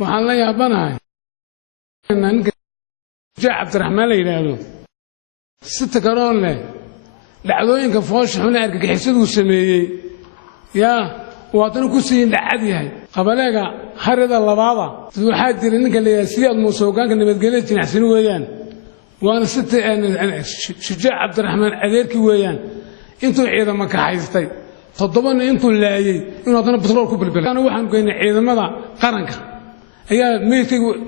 waxaan la yaabanahay ninka عبد الرحمن يراهدو ست كرون له dhacdooyinka foosha xun argagixisadu sameeyay waatan ku siin dhacad yahay qabaleega harida labaada waxa jira ninka leeyahay siyaad muusoogaanka nabadgelyo jinacsan weeyaan waana sita shujaac عبد الرحمن adeerkii weeyaan intuu ciidamada ka haystay todobana intuu laayay inuu hadana batrool ku bilbilay waxaan goynay ciidamada qaranka ayaa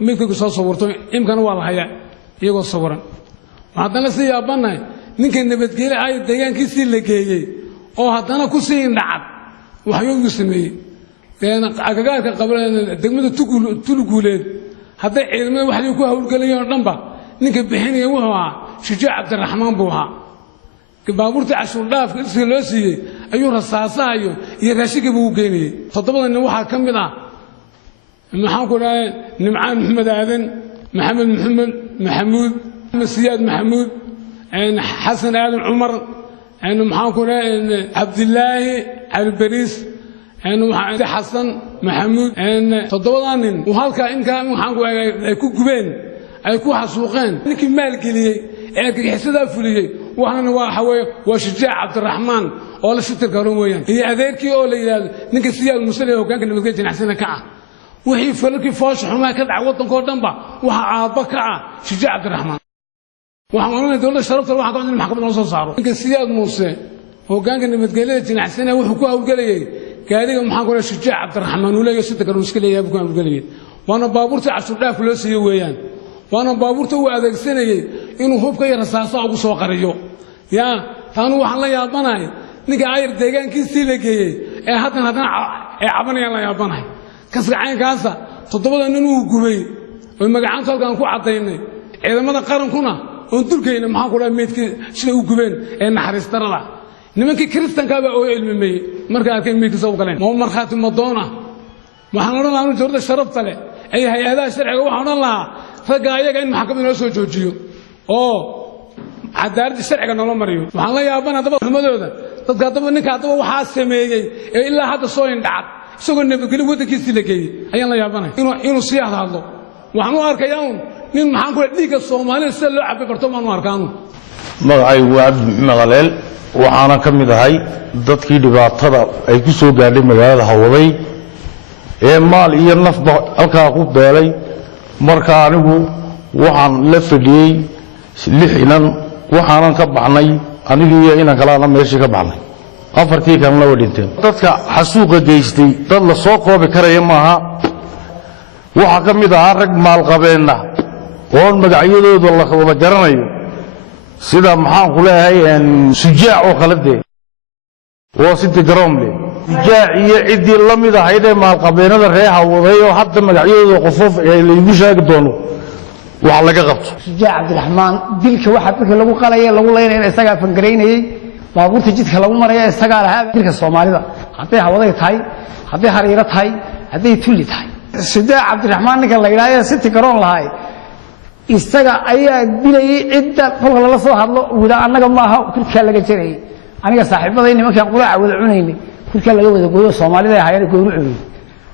meedkiigu soo sawirto imkana waa la hayaa iyagoo sawiran haddana si yaabanahay ninka nabadgelyo ay deegaankiisii la geeyay oo haddana ku siin dhacad waxyuu sameeyay agagaarka degmada tuluguuleed hadday ciidamada waxay ku hawlgalayeen dhanba ninka bixinaya wuxuu ahaa shujaac عبد الرحمن buu ahaa baabuurta cashuur dhaafka si loo siiyay ayuu rasaasayo iyo raashiga buu geynayay toddobadan waxa ka mid ah maxaan ku dhahay nimcaan maxamed aadan محمد محمود سياد محمود حسن آدم عمر محاكم عبد الله البريس حسن محمود تضوضان وهالك إن كان محاكم يكون جبين يكون حسوقين إنك مالك لي يحسد فلي وأنا نواحوي وشجاع عبد الرحمن ولا شتر كروميا هي أذكي ولا إنك سياد المسلم وكان كنا متجين حسنا كعه وحي فلكي فاش حما كدع ودن كودنبا waxa aaba ka shujaac عبد الرحمن waxaan oranay dawladda sharafta waxa ka codin maxkamadda soo saaro inka siyaad muuse hoggaanka nabadgelyada jinacsan wuxuu ku hawlgalayay gaariga maxaan ku leeyahay shujaac عبد الرحمن uu leeyahay sida garoon iska leeyahay ku hawlgalayay waana baabuurta cashuur dhaaf loo siiyay weeyaan waana baabuurta uu adeegsanayay inuu hubka iyo rasaasa ugu soo qariyo taanu waxaan la yaabanahay ninka ayr deegaankiisii la geeyay ee haddana cabanayaan la yaabanahay kasracaynkaasa todobada nin uu gubay oo magacaanta halkan ku cadeynay ciidamada qarankuna oo dulkayna maxaan ku dhahay meedkii sida uu gubeen ee naxariistarada nimankii kristanka oo ilmimay marka arkay meedkii soo galeen ma marxaati madoona waxaan oran lahaa dawladda sharafta leh ay hay'adaha sharciga waxaan oran lahaa raga ayaga in maxkamadda loo soo joojiyo oo cadaalad sharciga noo mariyo waxaan la yaabana daba xumadooda dadka daba ninka daba waxa sameeyay ee ilaa hadda soo indhacad isagoo nabadgelyo wadankiisii la geeyay ayaan la yaabanahay inuu sii hadlo waxaan u arkayaa nin maxaan ku dhiiga Soomaaliyeed si loo cabbi barto ma arkaano magacaygu waa Cabdi Maxamed Qaleel waxaana ka mid ahay dadkii dhibaatada ay ku soo gaadhay magaalada Hawaday ee maal iyo nafba halka ku beelay marka anigu waxaan la fadhiyay lixinan waxaan ka baxnay anigii inaan kala meeshii ka baxnay afartii kan la wadinteen dadka xasuuqa geystay dad la soo koobi karaya maaha waxa ka mid ah rag maal qabeena oo magacyadooda la wada garanayo sida maxaan ku leeyahay shujaac oo qalade oo sida garoomle shujaac iyo cidii la mid ah ayday maal qabeenada reeha waday oo hadda magacyadooda qofof ay lagu sheegi doono waxa laga qabto shujaac عبد الرحمن dilka waxa dadka lagu qalay lagu leeyahay isaga fangareynayay baabuurta jidka lagu maray isaga lahaa dilka Soomaalida haday Hawaday tahay haday Hariira tahay haday Tulli tahay shujaac عبد الرحمن ninka la yiraahdo city garoon lahaay isaga ayaa dilay cidda qolka la soo hadlo wada anaga ma aha kulka laga jiray aniga saaxiibaday nimanka quraacad wada cunaynay kulka laga wada gooyo Soomaalida ay hay'ad gowrac